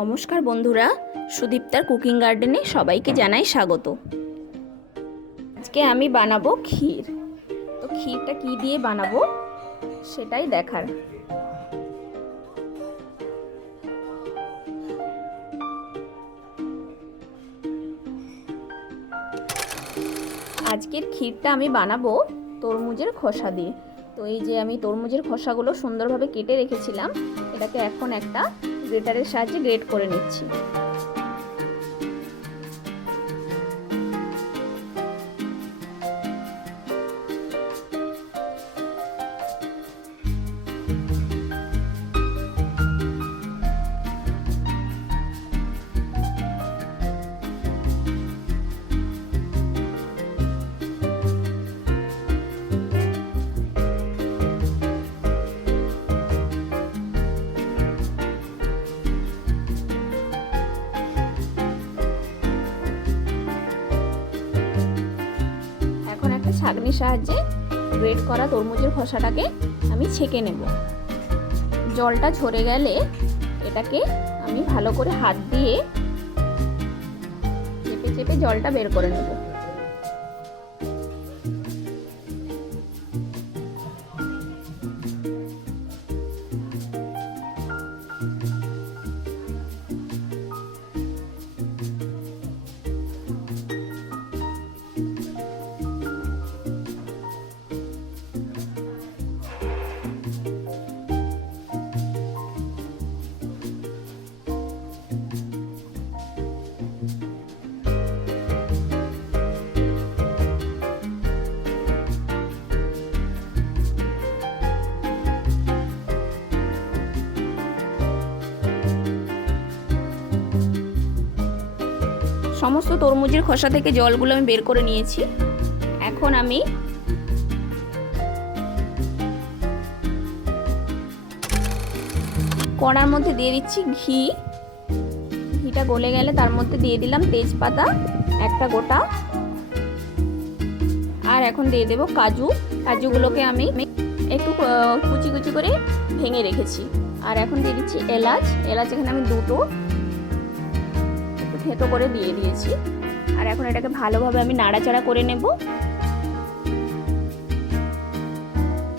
নমস্কার বন্ধুরা, সুদীপ্তার কুকিং গার্ডেনে সবাইকে জানাই স্বাগত। আজকে আমি বানাবো ক্ষীর। তো ক্ষীরটা কি দিয়ে বানাবো সেটাই দেখার। আজকের ক্ষীরটা আমি বানাবো তরমুজের খোসা দিয়ে। তো এই যে আমি তরমুজের খোসাগুলো সুন্দরভাবে কেটে রেখেছিলাম, এটাকে এখন একটা গ্রেটারের সাহায্যে গ্রেট করে নিচ্ছি। ছাঁকনির সাহায্যে গ্রেট করা তরমুজের খোসাটাকে আমি ছেঁকে নেব। জলটা ঝরে গেলে এটাকে আমি ভালো করে হাত দিয়ে চেপে চেপে জলটা বের করে নেব। সমস্ত তরমুজের খোসা থেকে জলগুলো আমি বের করে নিয়েছি। এখন আমি কড়ার মধ্যে দিয়ে দিচ্ছি ঘি। ঘিটা গলে গেলে তার মধ্যে দিয়ে দিলাম তেজপাতা একটা গোটা, আর এখন দিয়ে দেব কাজু। কাজুগুলোকে আমি একটু কুচি কুচি করে ভেঙে রেখেছি। আর এখন দিয়ে দিচ্ছি এলাচ। এলাচ এখানে আমি দুটো থেতো করে দিয়ে দিয়েছি। আর এখন এটাকে ভালোভাবে আমি নাড়াচাড়া করে নেব।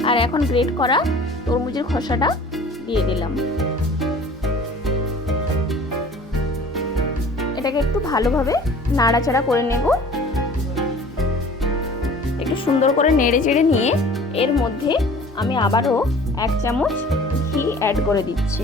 আর এখন গ্রেট করা তরমুজের খোসাটা দিয়ে দিলাম। এটাকে একটু ভালোভাবে নাড়াচাড়া করে নেব। একটু সুন্দর করে নেড়ে চেড়ে নিয়ে এর মধ্যে আমি আবারও 1 চামচ ঘি অ্যাড করে দিচ্ছি।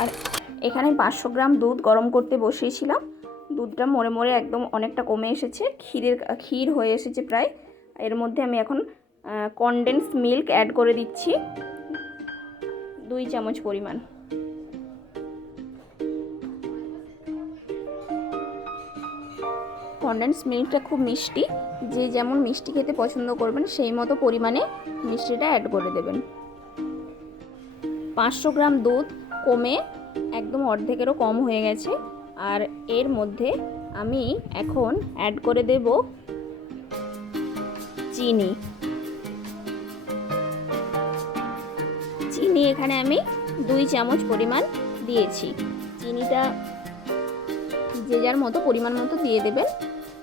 আর এখানে 500 গ্রাম দুধ গরম করতে বসিয়েছিলাম। দুধটা মরে মরে একদম অনেকটা কমে এসেছে, ক্ষীর হয়ে এসেছে প্রায়। এর মধ্যে আমি এখন কনডেন্স মিল্ক অ্যাড করে দিচ্ছি 2 চামচ পরিমাণ। কনডেন্স মিল্কটা খুব মিষ্টি, যে যেমন মিষ্টি খেতে পছন্দ করবেন সেই মতো পরিমাণে মিষ্টিটা অ্যাড করে দেবেন। 500 গ্রাম দুধ কমে একদম অর্ধেকেরও কম হয়ে গেছে। আর এর মধ্যে আমি এখন অ্যাড করে দেব চিনি। চিনি এখানে আমি 2 চামচ পরিমাণ দিয়েছি। চিনিটা যে যার মতো পরিমাণ মতো দিয়ে দেবেন।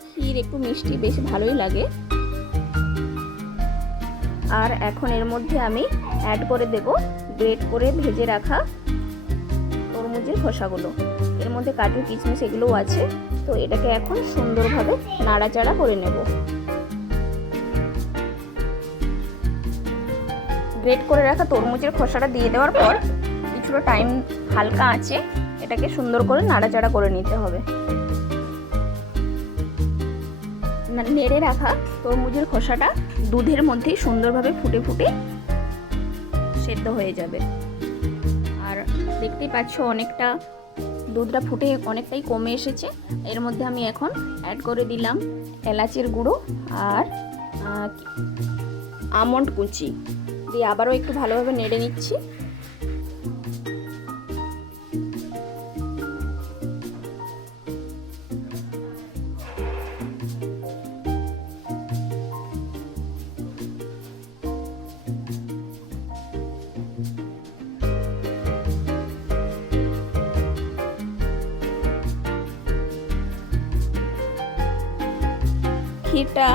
ক্ষীর একটু মিষ্টি বেশ ভালোই লাগে। আর এখন এর মধ্যে আমি অ্যাড করে দেব গ্রেট করে ভেজে রাখা তরমুজের খোসাগুলো। এর মধ্যে কাজু কিশমিশ এগুলোও আছে। তো এটাকে এখন সুন্দরভাবে নাড়াচাড়া করে নেব। গ্রেট করে রাখা তরমুজের খোসাটা দিয়ে দেওয়ার পর কিছুটা টাইম হালকা আঁচে এটাকে সুন্দর করে নাড়াচাড়া করে নিতে হবে। নেড়ে রাখা তরমুজের খোসাটা দুধের মধ্যেই সুন্দরভাবে ফুটে ফুটে সেদ্ধ হয়ে যাবে। আর দেখতেই পাচ্ছ অনেকটা দুধটা ফুটে অনেকটাই কমে এসেছে। এর মধ্যে আমি এখন অ্যাড করে দিলাম এলাচের গুঁড়ো আর আমন্ড কুচি দিয়ে আবারও একটু ভালোভাবে নেড়ে নিচ্ছি। ক্ষীরটা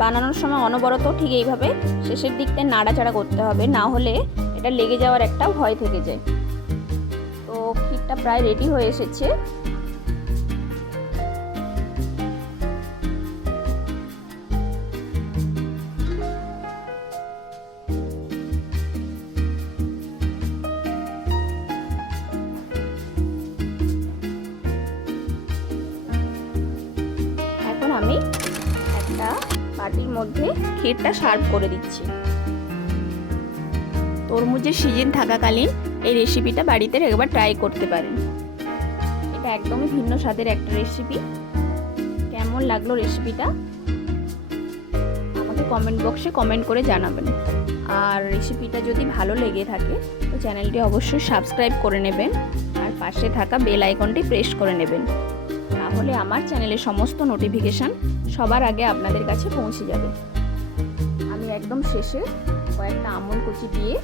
বানানোর সময় অনবরত ঠিক এইভাবে শেষের দিকতে নাড়াচাড়া করতে হবে, না হলে এটা লেগে যাওয়ার একটা ভয় থেকে যায়। তো ক্ষীরটা প্রায় রেডি হয়ে এসেছে। এখন আমি একটা বাটির মধ্যে ক্ষীরটা সার্ভ করে দিচ্ছি। তরমুজের সিজন থাকাকালীন এই রেসিপিটা বাড়িতে একবার ট্রাই করতে পারেন। এটা একদমই ভিন্ন স্বাদের একটা রেসিপি। কেমন লাগলো রেসিপিটা আমাকে কমেন্ট বক্সে কমেন্ট করে জানাবেন। আর রেসিপিটা যদি ভালো লেগে থাকে তো চ্যানেলটি অবশ্যই সাবস্ক্রাইব করে নেবেন আর পাশে থাকা বেল আইকনটি প্রেস করে নেবেন, তাহলে আমার চ্যানেলের সমস্ত নোটিফিকেশান সবার আগে আপনাদের কাছে পৌঁছে যাবে। আমি একদম শেষে কয়েকটা আমন্ড কুচি দিয়ে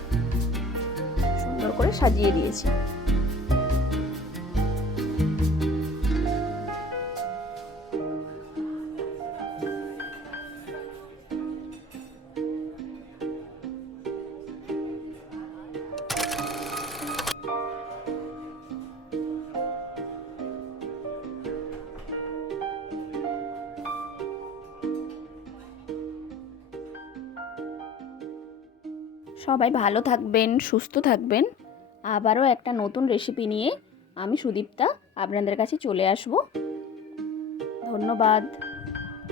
সুন্দর করে সাজিয়ে দিয়েছি। সবাই ভালো থাকবেন, সুস্থ থাকবেন। আবারও একটা নতুন রেসিপি নিয়ে আমি সুদীপ্তা আপনাদের কাছে চলে আসব। ধন্যবাদ।